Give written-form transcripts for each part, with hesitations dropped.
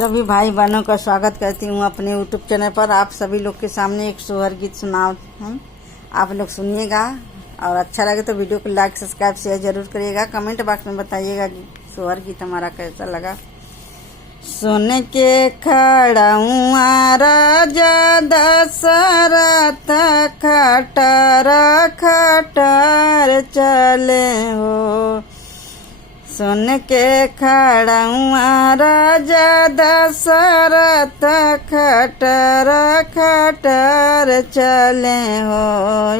सभी भाई बहनों का स्वागत करती हूँ अपने यूट्यूब चैनल पर। आप सभी लोग के सामने एक सोहर गीत सुनाओ हूँ, आप लोग सुनिएगा और अच्छा लगे तो वीडियो को लाइक सब्सक्राइब शेयर जरूर करिएगा। कमेंट बॉक्स में बताइएगा सोहर गीत हमारा कैसा लगा। सोने के खड़ाऊँ राजा दशरथ खटर खटर चले हो। सोने के खड़ाऊँ राजा दशरथ खटर खटर चले हो।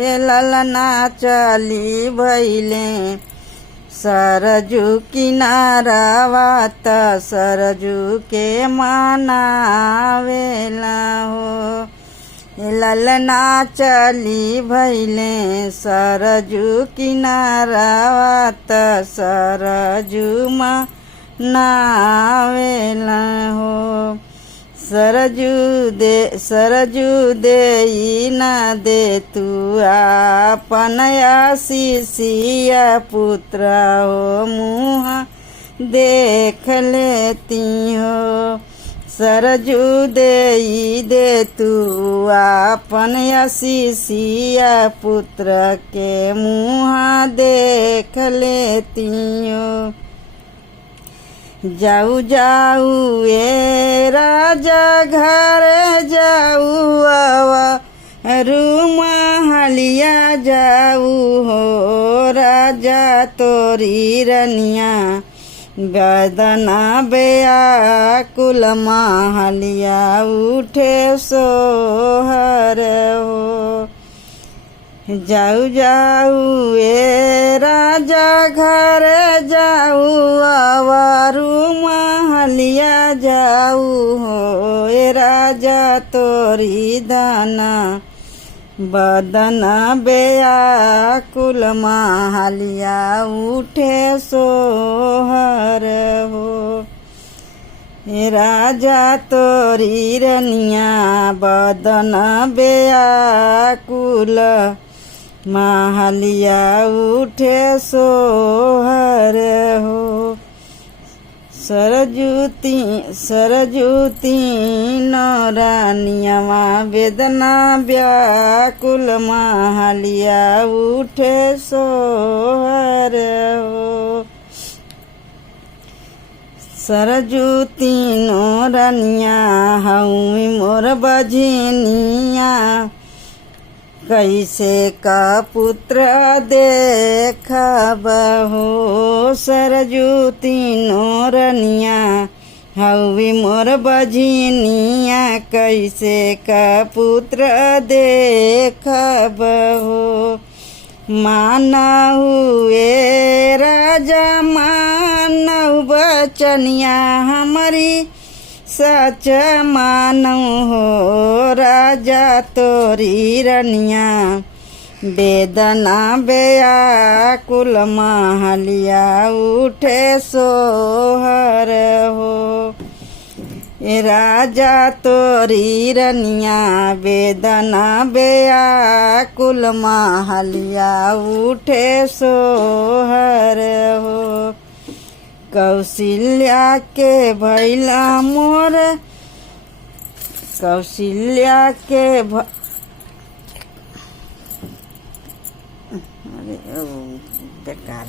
ये ललना चली भैले सरजू किनारावा त सरजू के मनावेला हो। ललना चली भैले सरजू किनारावा त सरजू मनावेला हो। सरजू दे न दे तू आपन आशीषिया पुत्र हो। मुँह देख लेती हो। सरजू दे तू आपन आशीषिया पुत्र के मुँह देख लेती हो। जाऊ जाऊ ए राजा घर जाऊ आवा रूमालिया जाऊ हो। राजा तोरी रनिया बदना बेयाकुल महलिया उठे सोहर हो। जाऊ जाऊ ए राजा घर जाऊ आवारू महलिया जाऊ हो। ए राजा तोरी दाना बदन बेयाकुल महलिया उठे सोहर हो। राजा तोरी रनिया बदन बेयाकुल महलिया उठे सोहर हो। सरजूती नौरानियावा वेदना व्याकुल महलिया उठे सोहर हो। सरजूती नौरानिया हऊँ मोर बझनिया कैसे का पुत्र देखब हो। सरजूती नौरनिया हवी मोर बझनिया कैसे का पुत्र देखब हो। मानहु ए राजा मानहु बचनिया हमारी सच मानू हो। राजा तोरी रनिया वेदना बेयाकुल महलिया उठे सोहर हो। राजा तोरी रनिया वेदना बेयाकुल महलिया उठे सोहर हो। कौशल्या के भैला मोर कौशल्या के बेकार